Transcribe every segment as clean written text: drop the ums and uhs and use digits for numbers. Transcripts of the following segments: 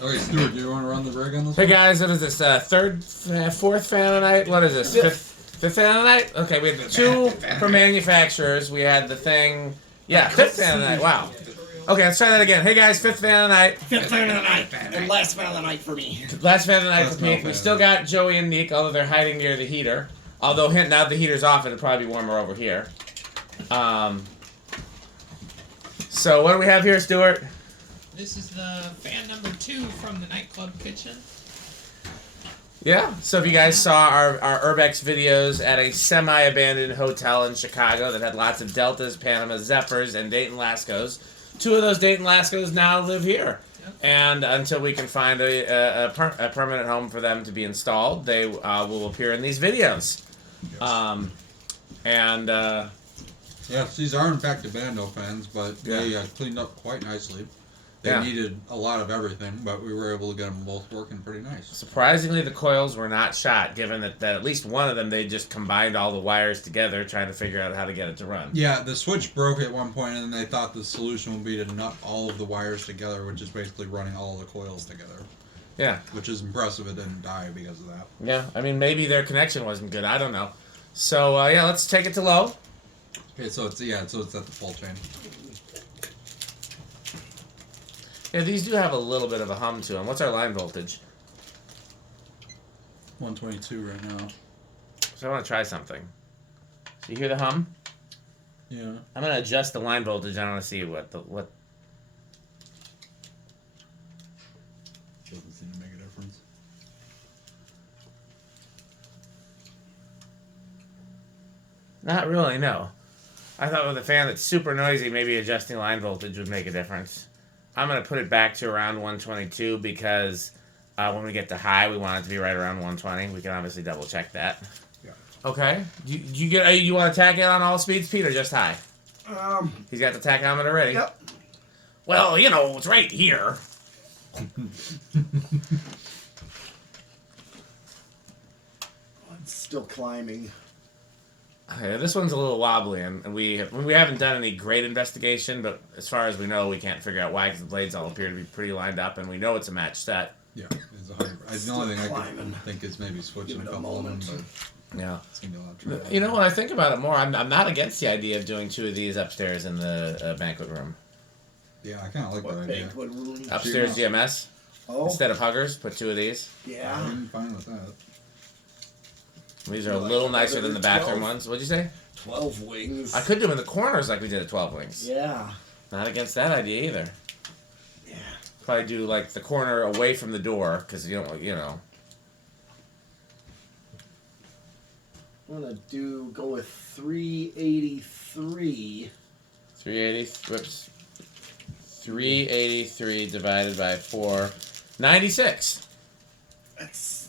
Okay, Stuart, do you want to run the rig on this Hey one? guys, what is this? Fourth fan of the night? What is this? Fifth fan of the night? Okay, we had the two for manufacturers. We had the thing. Yeah, fifth fan of the night. Wow. Okay, let's try that again. Hey guys, fifth fan of the night. Fifth fan of the night. And last fan of the night for me. Last fan of the night for Pete. We still got Joey and Nick, although they're hiding near the heater. Although now the heater's off, it'll probably be warmer over here. So what do we have here, Stuart? This is the fan number 2 from the nightclub kitchen. Yeah, so if you guys saw our Urbex videos at a semi-abandoned hotel in Chicago that had lots of Deltas, Panama Zephyrs, and Dayton Laskos, 2 of those Dayton Laskos now live here. Yep. And until we can find a permanent home for them to be installed, they will appear in these videos. Yes. Yes, these are in fact abandoned fans, but they cleaned up quite nicely. They needed a lot of everything, but we were able to get them both working pretty nice. Surprisingly, the coils were not shot, given that at least one of them, they just combined all the wires together, trying to figure out how to get it to run. Yeah, the switch broke at one point, and they thought the solution would be to nut all of the wires together, which is basically running all the coils together. Yeah. Which is impressive. It didn't die because of that. Yeah, I mean, maybe their connection wasn't good. I don't know. So, let's take it to low. Okay, so it's at the full chain. Yeah, these do have a little bit of a hum to them. What's our line voltage? 122 right now. So I want to try something. So you hear the hum? Yeah. I'm going to adjust the line voltage. I want to see what... Doesn't seem to make a difference. Not really, no. I thought with a fan that's super noisy, maybe adjusting line voltage would make a difference. I'm going to put it back to around 122 because when we get to high, we want it to be right around 120. We can obviously double check that. Yeah. Okay. You want to tack it on all speeds, Pete, or just high? He's got the tachometer ready. Yep. Well, it's right here. It's still climbing. Okay, this one's a little wobbly, and we haven't done any great investigation, but as far as we know, we can't figure out why, because the blades all appear to be pretty lined up, and we know it's a match set. Yeah, it's 100. The only thing I can think is maybe switching a couple of them, but yeah. It's gonna be a lot of trouble. When I think about it more, I'm not against the idea of doing 2 of these upstairs in the banquet room. Yeah, I kind of like that idea. Banquet room? Upstairs GMS? Oh. Instead of huggers, put 2 of these. Yeah. I'm fine with that. These are a little nicer than the bathroom ones. What'd you say? 12 wings. I could do them in the corners like we did at 12 wings. Yeah. Not against that idea either. Yeah. Probably do like the corner away from the door, because you know. I'm gonna go with 383. 383 divided by 4. 96.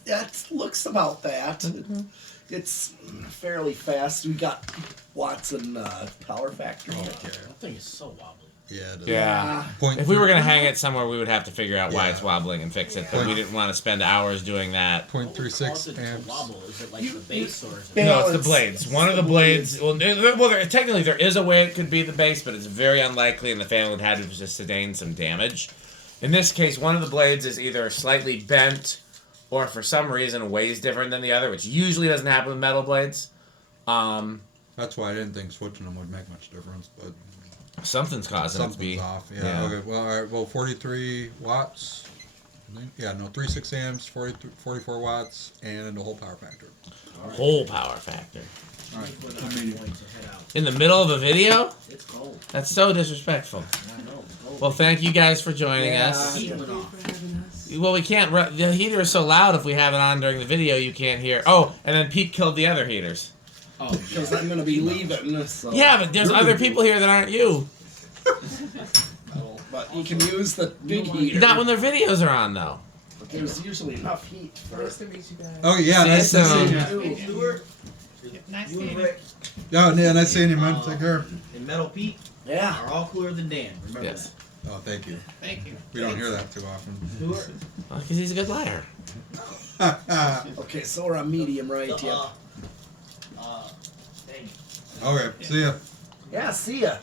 That looks about that. Mm-hmm. It's fairly fast. We got Watson power factor. Okay. That thing is so wobbly. Yeah. It is. Yeah. If we were going to hang it somewhere, we would have to figure out why it's wobbling and fix it, but we didn't want to spend hours doing that. 0.36 amps. Wobble? Is it like the base or is it? No, it's the blades. One of the blades. Well, technically there is a way it could be the base, but it's very unlikely, and the fan would have to sustain some damage. In this case, one of the blades is either slightly bent, or for some reason weighs different than the other, which usually doesn't happen with metal blades. That's why I didn't think switching them would make much difference, but something's causing it to be off. Yeah. Okay. Well, all right. Well, 43 watts. Yeah. No, 36 amps, 44 watts, and a whole power factor. Whole power factor. All right. In the middle of a video? It's cold. That's so disrespectful. I know. Well, thank you guys for joining us. Well, we can't. The heater is so loud. If we have it on during the video, you can't hear. Oh, and then Pete killed the other heaters. Oh, because I'm gonna be leaving. So. Yeah, but there's other people here that aren't you. But you can use the big heater. Not when their videos are on, though. But there's usually enough heat for. Nice to meet you guys. Oh yeah, nice to see you. Nice You to and meet Rick Yeah, nice seeing you, man. Take care. and Metal Pete Yeah. are all cooler than Dan. Remember Yes. Oh, thank you. Thank you. We don't hear that too often. that. Well, because he's a good liar. Okay, so we're on medium right, Dang yeah. it. Okay, see ya. Yeah, see ya.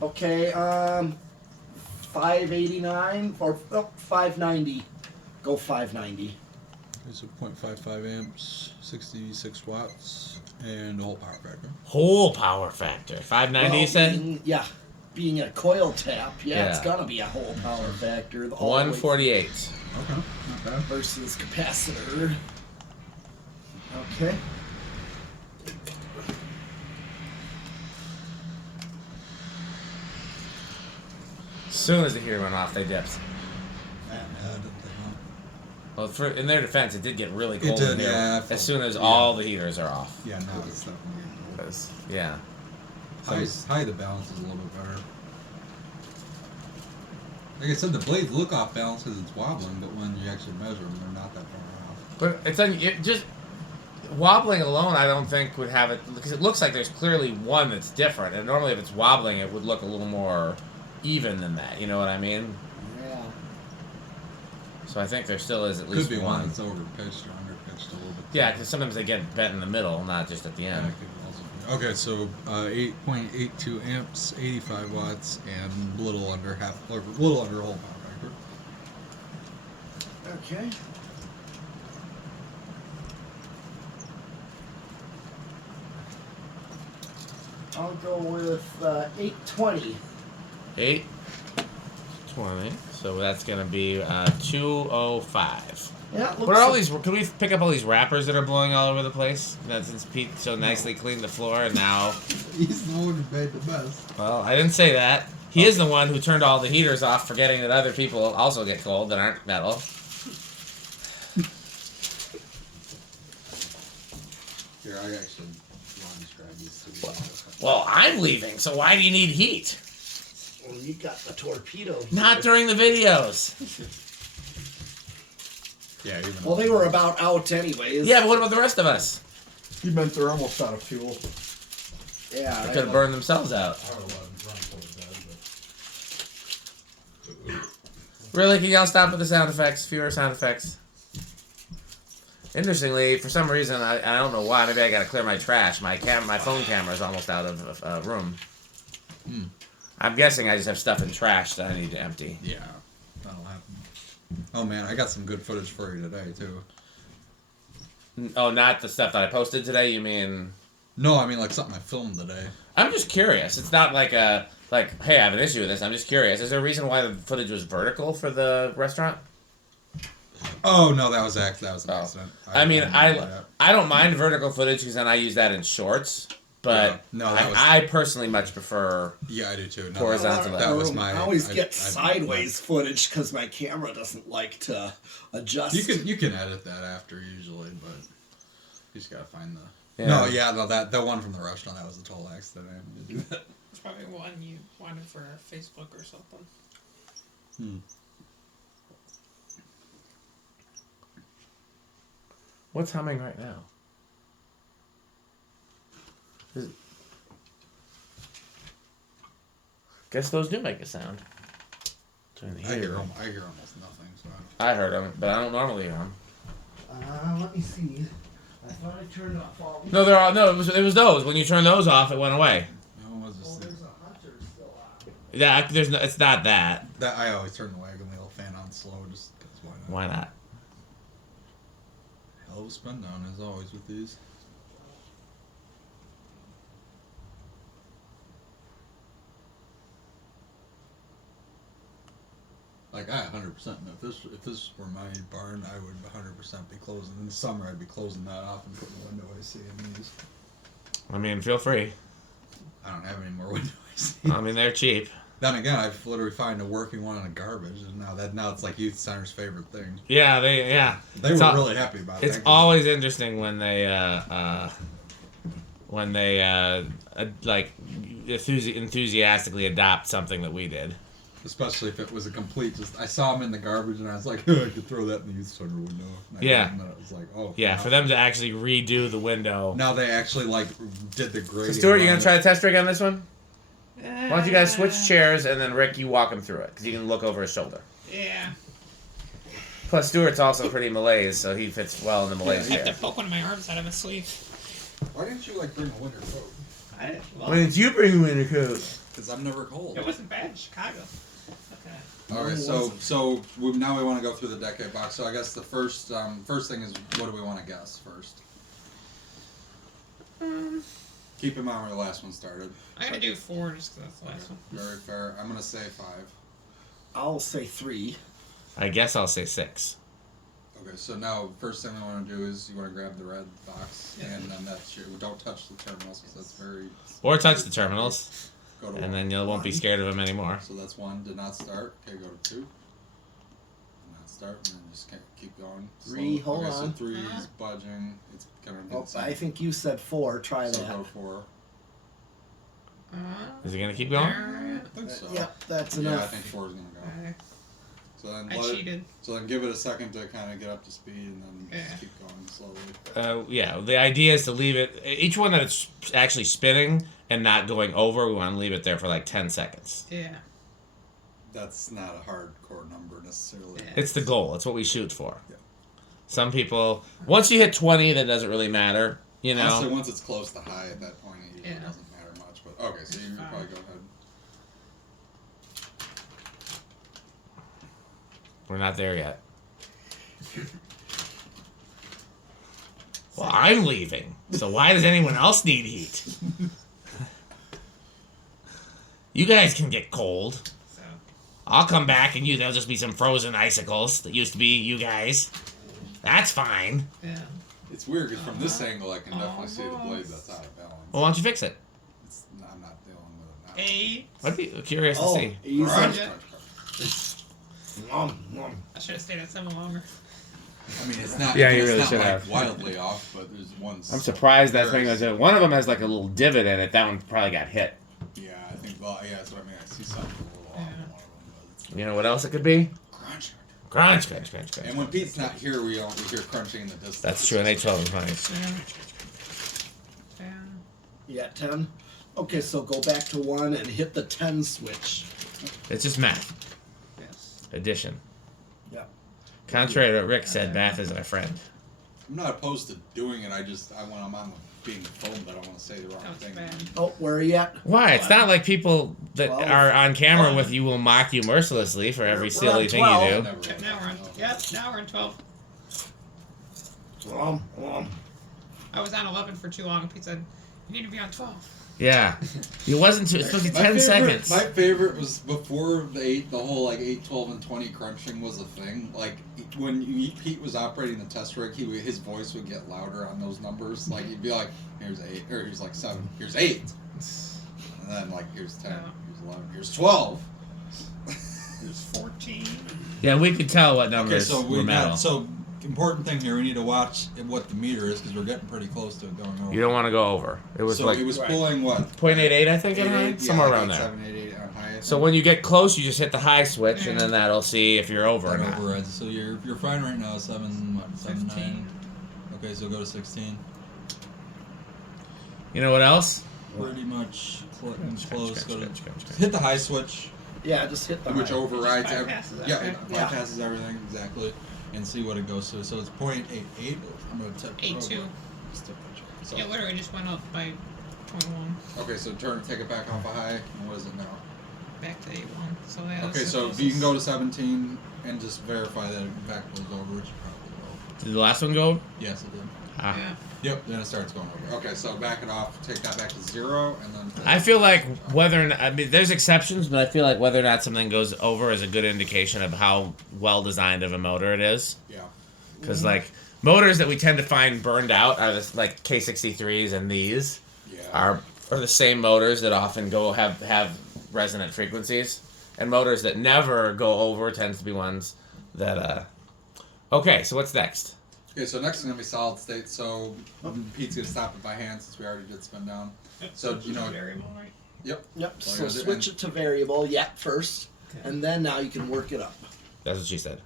Okay, 589 or 590. Go 590. It's a 0.55 amps, 66 watts, and a whole power factor. Whole power factor. 590, you said? Being a coil tap, Yeah. it's gonna be a whole power factor. 148. Okay, not bad. Versus capacitor. Okay. As soon as the heater went off, they dipped. Well, in their defense, it did get really cold did, in here yeah. as soon as all the heaters are off. Yeah, now it's definitely. 'Cause, yeah. High the balance is a little bit better. Like I said, the blades look off balance because it's wobbling, but when you actually measure them, they're not that far off. But it just wobbling alone, I don't think would have it, because it looks like there's clearly one that's different. And normally, if it's wobbling, it would look a little more even than that. You know what I mean? Yeah. So I think there still is at least Could be one. one that's overpitched or underpitched a little bit. Yeah, because sometimes they get bent in the middle, not just at the Yeah, end. it could also be. Okay, so 8.82 amps, 85 watts, and a little under a whole power factor. Okay. I'll go with 820. 820. So that's gonna be 205. Yeah, looks What are all these? Can we pick up all these wrappers that are blowing all over the place? That since Pete so nicely cleaned the floor, and now, He's the one who made the mess. well, I didn't say that. He is the one who turned all the heaters off, forgetting that other people also get cold that aren't metal. Here, I actually want to grab these two. Well, I'm leaving, so why do you need heat? Well, you got the torpedo. Not during the videos. Yeah, even. Well, they were about out anyways. Yeah, but what about the rest of us? You meant they're almost out of fuel. Yeah. They could have burned themselves out. Really? Can y'all stop with the sound effects? Fewer sound effects. Interestingly, for some reason, I don't know why. Maybe I gotta clear my trash. My phone camera is almost out of room. Hmm. I'm guessing I just have stuff in trash that I need to empty. Yeah, that'll happen. Oh man, I got some good footage for you today too. Oh, not the stuff that I posted today. You mean? No, I mean like something I filmed today. I'm just curious. It's not like hey, I have an issue with this. I'm just curious. Is there a reason why the footage was vertical for the restaurant? Oh no, that was an accident. I mean, I don't mind vertical footage because then I use that in shorts. But yeah. No, I personally much prefer. Yeah, I do too. No, Horizontal. that was my. I always get sideways footage because my camera doesn't like to adjust. You can edit that after usually, but you just gotta find the. Yeah. No, that the one from the restaurant, that was a total accident. I had to do that. It's probably one you wanted for Facebook or something. Hmm. What's humming right now? Guess those do make a sound. Turn the I heater. hear almost nothing. So I heard them, but I don't normally hear them. Let me see. I thought I turned off all. No, it was those. When you turn those off, it went away. no, it was just There's a hunter still on. Yeah, it's not that. that. I always turn the wagon wheel fan on slow just because why not? Why not? Hell of a spin down as always with these. Like I 100%. If this were my barn, I would 100% be closing. In the summer, I'd be closing that off and putting window AC in these. I mean, feel free. I don't have any more window AC. I mean, they're cheap. Then again, I've literally found a working one in the garbage, and now it's like youth center's favorite thing. Yeah, they They were really happy about it. It's always interesting when they like enthusiastically adopt something that we did. Especially if it was a complete. I saw them in the garbage, and I was like, I could throw that in the youth center window. And Yeah. And it was like, oh. Yeah, for them to actually redo the window. Now they actually did the So grading. Stuart, you on gonna it. try the test rig on this one? Why don't you guys switch chairs and then Rick, you walk him through it because you can look over his shoulder. Yeah. Plus, Stuart's also pretty Malays, so he fits well in the Malays I have chair. to poke one of my arms out of my sleeve. Why didn't you bring a winter coat? Well, When did you bring a winter coat? Because I'm never cold. it wasn't bad in Chicago. Okay. Okay, so now we want to go through the decade box. So I guess the first thing is, what do we want to guess first? Keep in mind where the last one started. I'm gonna do 4 just because that's the last one. Very fair. I'm gonna say 5. I'll say 3. I guess I'll say 6. Okay, so now first thing we want to do is you want to grab the red box, Yeah. and then that's your. Don't touch the terminals because that's very. Or touch the terminals, Go to and 1. then you won't be scared of them anymore. So that's 1. Did not start. Okay, go to 2. Did not start, and then just keep going. 3, hold okay, on. So 3 is budging. It's gonna be Oh, the same. I think you said 4. Try So that. go to 4. Is it gonna keep going? I think so. Yep, that's Yeah, I enough. think 4 is gonna go. Okay. So then I cheated. So then give it a second to kind of get up to speed, and then Yeah. just keep going slowly. Yeah, the idea is to leave it, each one that it's actually spinning and not going over, we want to leave it there for like 10 seconds. Yeah. That's not a hardcore number necessarily. Yeah. It's the goal. It's what we shoot for. Yeah. Some people, once you hit 20, that doesn't really matter, you know? Honestly, once it's close to high at that point, it usually Yeah. doesn't matter much. But okay, so you probably go ahead. We're not there yet. Well, I'm leaving, so why does anyone else need heat? You guys can get cold. So. I'll come back and there'll just be some frozen icicles that used to be you guys. That's fine. Yeah. It's weird because from this angle, I can definitely see the blade that's out of balance. Well, why don't you fix it? I'm not dealing with it now. 8. I'd be curious to Oh, see. easy. Crunch, Yeah. crunch, crunch. I should have stayed at 7 longer. I mean, it's not. Yeah, you it's really not should like have. wildly off, but there's one. I'm surprised that very- thing was. One of them has like a little divot in it. That one probably got hit. Yeah, I think. Well, yeah, that's what I mean. I see something a little off in one of them, but it's You know what else it could be? crunch. Crunch, crunch, crunch, crunch. And when Pete's not here, we hear crunching in the distance. That's true, and they told him funny. 10. You got 10? Okay, so go back to 1 and hit the 10 switch. It's just math. Yes. Addition. Yep. Contrary to what Rick said, math is our friend. I'm not opposed to doing it. When I'm on being filmed, I don't want to say the wrong That was thing. bad. Oh, where are you at? Why? It's not like people that 12. are on camera with you will mock you mercilessly for every We're silly on thing 12. you do. Never Yep, really now we're on. know. Yep, now we're on 12. I was on 11 for too long. Pete said, "You need to be on 12." Yeah. It wasn't too. It's supposed to be 10 seconds. My favorite was before the whole like 8, 12, and 20 crunching was a thing. Like when Pete was operating the test rig, his voice would get louder on those numbers. Like he'd be like, "Here's 8," or here's like 7, "Here's 8," and then like here's 10, here's 11, here's 12. There's 14. Yeah, we could tell what Okay, numbers so were metal. important thing here, we need to watch what the meter is because we're getting pretty close to it going over. You don't want to go over. It was so like it was pulling what? 0.88, I think, on high? 8.8, Somewhere yeah, around like there. 7, 8, 8 on high. I So think. when you get close, you just hit the high switch, and then that'll see if you're over or That not. overrides. So you're fine right now. 7, 15. 9. Okay, so go to 16. You know what else? Pretty much close. Scratch, Go to scratch, scratch, scratch. hit the high switch, Yeah, just hit the which high. overrides. Just bypasses that, Yeah, right? it bypasses everything exactly, and see what it goes to. So it's 0.88. I'm gonna tip. 8.2. Just tip that check. So, Yeah, literally just went up by 0.1. okay, so take it back off a high. And what is it now? Back to 8.1. So yeah. Okay, so you can go to 17 and just verify that it in fact goes over, which it probably will. Did the last one go? Yes, it did. Ah. Yeah. Yep, then it starts going over. Okay, so back it off, take that back to 0, and then. I feel like whether or not, I mean, there's exceptions, but I feel like whether or not something goes over is a good indication of how well designed of a motor it is. Yeah. Because, like, motors that we tend to find burned out are this, like K63s, and these Yeah. are the same motors that often have resonant frequencies. And motors that never go over tends to be ones that, Okay, so what's next? Okay, so next is gonna be solid state. So Pete's gonna stop it by hand since we already did spin down. So you know. Variable, right? Yep. Yep, So so you're gonna do- switch it to variable, first, Okay. and then now you can work it up. That's what she said.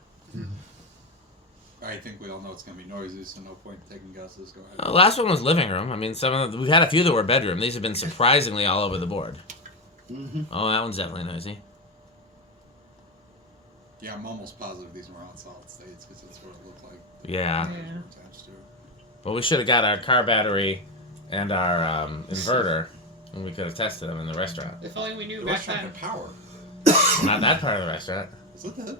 I think we all know it's gonna be noisy, so no point in taking guesses. Go ahead. Last one was living room. I mean, we've had a few that were bedroom. These have been surprisingly all over the board. Mm-hmm. Oh, that one's definitely noisy. Yeah, I'm almost positive these were on solid states because that's what it looked like. Yeah. Yeah. Attached to it. But we should have got our car battery and our inverter, and we could have tested them in the restaurant. If only we knew The back restaurant then. had power. Not that part of the restaurant. Is that dead?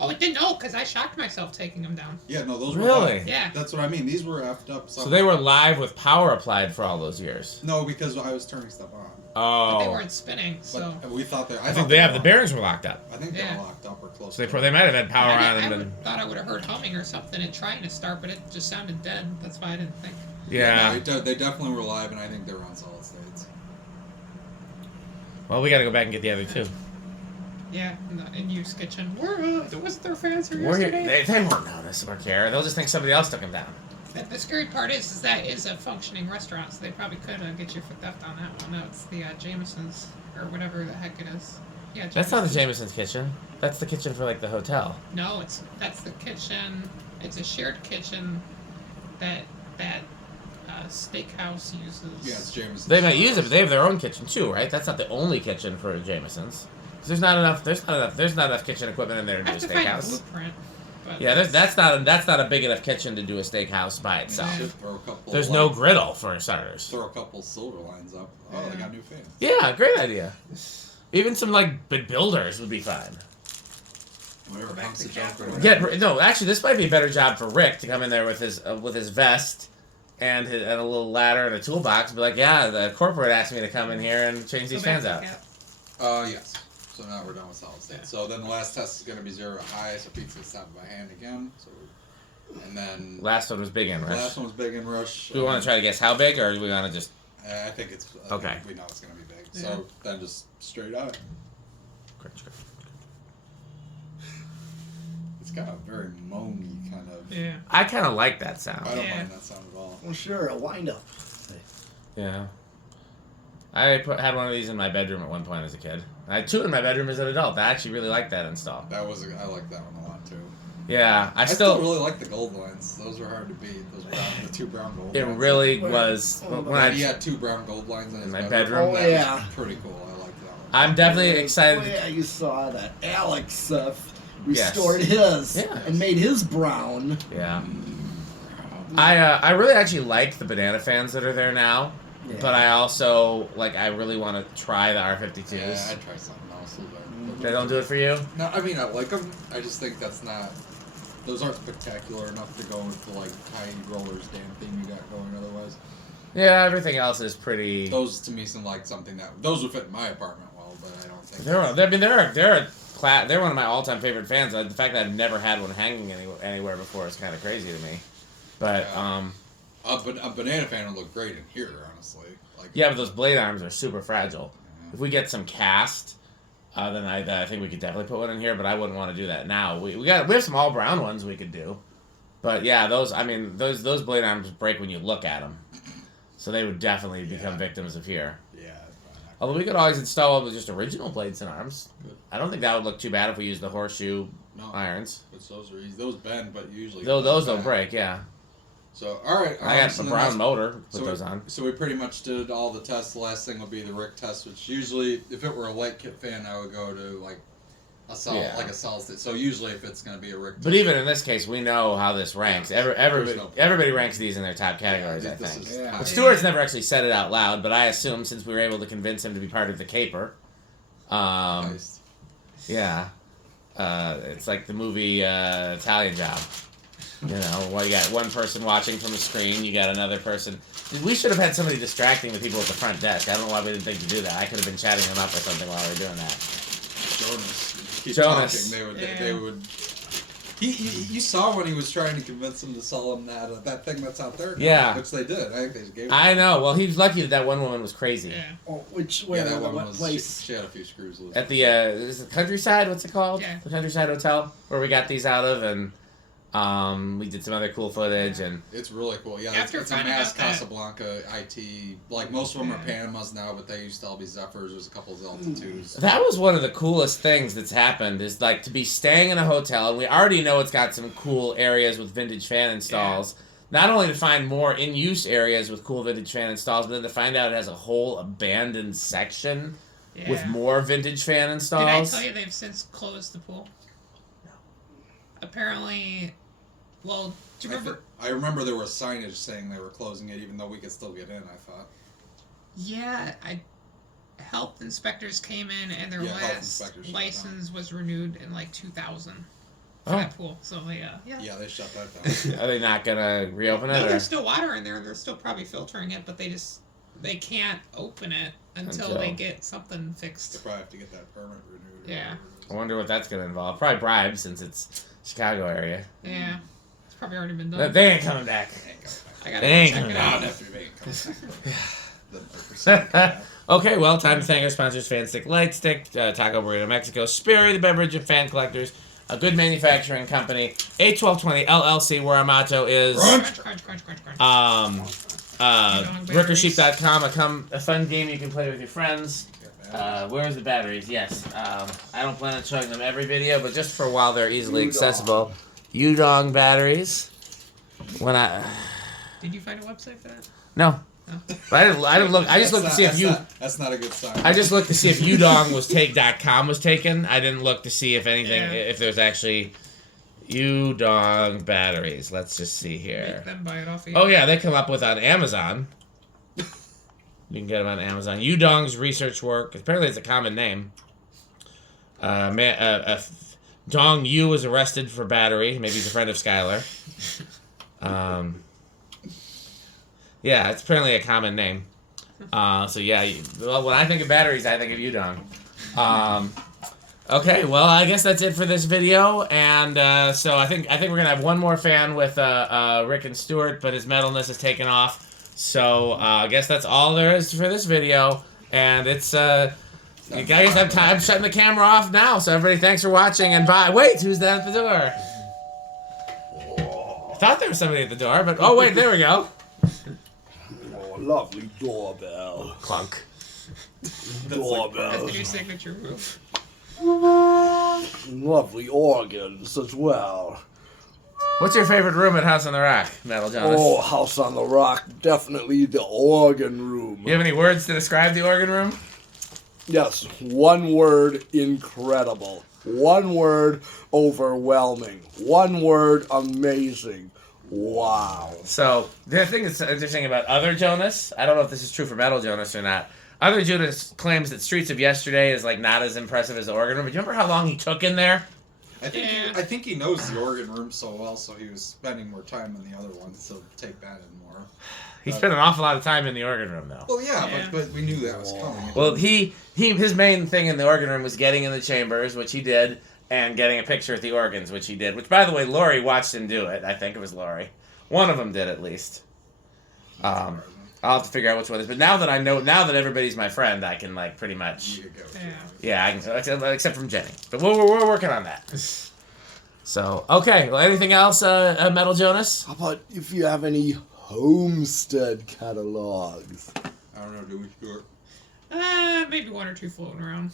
Oh, it didn't. Oh, because I shocked myself taking them down. Yeah, no, those were Really? live. Yeah. That's what I mean. These were effed up. So they were live with power applied for all those years. No, because I was turning stuff on. But they Oh. weren't spinning, so. But we thought they. I think they have the bearings were locked up. I think they Yeah. were locked up or close. So to they might have had power on I them. thought I would have heard humming or something and trying to start, but it just sounded dead. That's why I didn't think. Yeah. No, they definitely were live, and I think they were on solid states. Well, we got to go back and get the other two. Yeah, in use kitchen. Wasn't there fans here We're here. yesterday? They won't notice or care. They'll just think somebody else took them down. The scary part is that is a functioning restaurant, so they probably could get you for theft on that one. No, it's the Jameson's or whatever the heck it is. Yeah, That's not the Jameson's. Jameson's kitchen. That's the kitchen for like the hotel. No, that's the kitchen. It's a shared kitchen that steakhouse uses. Yeah, it's Jameson. They might use it, but they have their own kitchen too, right? That's not the only kitchen for Jameson's. 'Cause there's not enough kitchen equipment in there to I do a have to find a steakhouse. blueprint. But Yeah, that's not a big enough kitchen to do a steakhouse by itself. Should throw a couple. There's no griddle for starters. Throw a couple silver lines up. Oh, they got new fans. Yeah, great idea. Even some like builders would be fine. Whatever Back comes to to junk. Catherine. No, actually, this might be a better job for Rick to come in there with his vest and a little ladder and a toolbox. And be like, yeah, the corporate asked me to come in here and change these go back fans to out. Cap. Yes. So now we're done with solid state. Yeah. So then the last test is going to be 0 to high. So Pete's going to stop by hand again. So, and then Last one was big in the rush. last one was big in rush. Do we want to try to guess how big, or do we want to just? I think it's Okay. We know it's going to be big. Yeah. So then just straight out. It's got a very moany kind of. Yeah. I kind of like that I sound. don't Yeah. mind that sound at all. Well, sure, a wind up. Yeah. I had one of these in my bedroom at one point as a kid. I had two in my bedroom as an adult. I actually really liked that install. I like that one a lot too. Yeah, I still really like the gold lines. Those were hard to beat. The two brown gold It lines. really Where- was. oh, When He I, had two brown gold lines in his my bedroom. bedroom? Oh, That yeah. was pretty cool. I like that one. I'm definitely excited. Oh, yeah, you saw that. Alex restored his Yeah. and made his brown. Yeah. I really actually like the banana fans that are there now, Yeah. but I also I really want to try the R52s. Yeah, I'd try something else. They don't do it for you? No, I mean I like them. I just think that's not. Those aren't spectacular enough to go with the tiny rollers damn thing you got going otherwise. Yeah, everything else is pretty. Those to me seem like something that those would fit in my apartment well, but I don't think. They're one of my all-time favorite fans. The fact that I've never had one hanging anywhere before is kind of crazy to me. But Yeah. But a banana fan would look great in here, honestly. yeah, but those blade arms are super fragile. Yeah. If we get some cast, then I think we could definitely put one in here. But I wouldn't want to do that now. We have some all brown ones we could do. But yeah, those blade arms break when you look at them. So they would definitely become victims of here. Yeah. Although we could always install with just original blades and arms. Good. I don't think that would look too bad if we used the horseshoe No. irons. But those are easy. Those bend, but usually. Those don't bend. break, yeah. So all right. I got so a then brown that's- motor. Put So those on. So we pretty much did all the tests. The last thing would be the Rick test, which usually, if it were a light kit fan, I would go to a solid, Yeah. a solid state. So usually, if it's going to be a Rick, But even in this case, we know how this ranks. Yeah, there's Everybody, no- everybody ranks these in their top categories, I this think. is Yeah. high. But Stuart's never actually said it out loud, but I assume since we were able to convince him to be part of the caper, Heist. yeah, it's like the movie Italian Job. You know, well, you got one person watching from the screen, you got another person. We should have had somebody distracting the people at the front desk. I don't know why we didn't think to do that. I could have been chatting them up or something while we were doing that. Jonas. Keep Jonas. talking. They Yeah. would. You saw when he was trying to convince them to sell him that thing that's out there. Now, Yeah. Which they did. I think they just gave. I know. Well, he was lucky that one woman was crazy. Yeah. Oh, Yeah, that what one was. place? She had a few screws loose. At the is it Countryside? What's it called? Yeah. The Countryside Hotel, where we got these out of, and we did some other cool footage, and It's really cool. Yeah, After it's a finding mass out that- Casablanca IT. Like most of them are Yeah. Panamas now, but they used to all be Zephyrs. There's a couple of Zelta 2s. that was one of the coolest things that's happened. Is to be staying in a hotel, and we already know it's got some cool areas with vintage fan installs. Not only to find more in-use areas with cool vintage fan installs, but then to find out it has a whole abandoned section Yeah. with more vintage fan Did I installs. tell you they've since closed the pool? No. Apparently, well, do you remember? I remember there was signage saying they were closing it, even though we could still get in. I thought. Yeah, health inspectors came in, and their Yeah, health last inspectors shut license was renewed in like 2000 for Oh. that pool. So yeah. Yeah, they shut that down. Are they not gonna reopen it? No, Or? there's still water in there. They're still probably filtering it, but they can't open it until they get something They fixed. probably have to get that permit renewed. Yeah. I wonder what that's gonna involve. Probably bribes, since it's Chicago area. Yeah. It's probably already been done. They ain't coming back. I gotta they ain't check coming it back. out. Okay, well, time to thank our sponsors: Fan Stick Light Stick, Taco Burrito Mexico, Sperry, the beverage and fan collectors, a good manufacturing company, 81220 LLC, where our motto is Crunch, crunch, crunch, crunch, crunch. RickerSheep.com, a fun game you can play with your friends. Where's the batteries? Yes. I don't plan on showing them every video, but just for a while they're easily accessible. Udong batteries. Did you find a website for that? No. No. But I didn't look. I just looked to see if That's not a good sign. I just looked to see if Udong was .com was taken. I didn't look to see if anything, Yeah. if there's actually Udong batteries. Let's just see here. Make them buy it off of you. Oh yeah, they come up with on Amazon. You can get them on Amazon. Udong's research work. Apparently, it's a common name. Dong Yu was arrested for battery. Maybe he's a friend of Skylar. Yeah, it's apparently a common name. So yeah, well, when I think of batteries, I think of Udong. Okay, well, I guess that's it for this video, and so I think we're gonna have one more fan with Rick and Stuart, but his metalness has taken off. So I guess that's all there is for this video, and it's you guys have time. I'm shutting the camera off now, so everybody, thanks for watching, and bye. Wait, who's that at the door? I thought there was somebody at the door, but oh wait, there we go. Oh, lovely doorbell. Clunk. That's Doorbell. the new signature move. Lovely organs as well. What's your favorite room at House on the Rock, Metal Jonas? Oh, House on the Rock, definitely the organ room. You have any words to describe the organ room? Yes, one word, incredible. One word, overwhelming. One word, amazing. Wow. So, the thing that's interesting about Other Jonas, I don't know if this is true for Metal Jonas or not. Other Jonas claims that Streets of Yesterday is like not as impressive as the organ room. But do you remember how long he took in there? I think he knows the organ room so well, so he was spending more time than the other ones, so take that in more. He spent an awful lot of time in the organ room, though. Well, yeah, Yeah. but we knew that was coming. Well, his main thing in the organ room was getting in the chambers, which he did, and getting a picture at the organs, which he did. Which, by the way, Lori watched him do it. I think it was Lori. One of them did, at least. I'll have to figure out which one it is. But now that everybody's my friend, I can like pretty much. You could go. Yeah. Yeah, I can, except from Jenny. But we're working on that. So, okay. Well, anything else, Metal Jonas? How about if you have any Homestead catalogs? I don't know, do we do it? Maybe one or two floating around.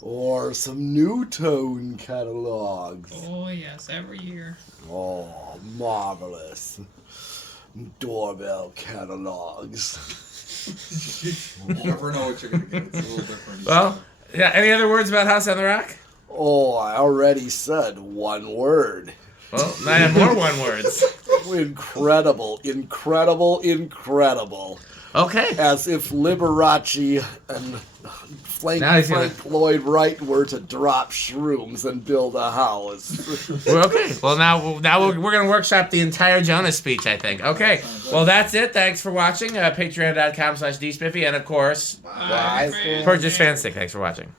Or some New Tone catalogs? Oh yes, every year. Oh, marvelous. Doorbell catalogs. You never know what you're going to get. It's a little different. Well, yeah. Any other words about House on the Rock? Oh, I already said one word. Well, I have more one words. Incredible, incredible, incredible. Okay. As if Liberace and Now I Frank feel Lloyd Wright were to drop shrooms and build a house. We're okay. Well, now we're gonna workshop the entire Jonas speech, I think. Okay. Well, that's it. Thanks for watching. Patreon.com/dspiffy, and of course, Bye. Purchase Fanstick. Thanks for watching.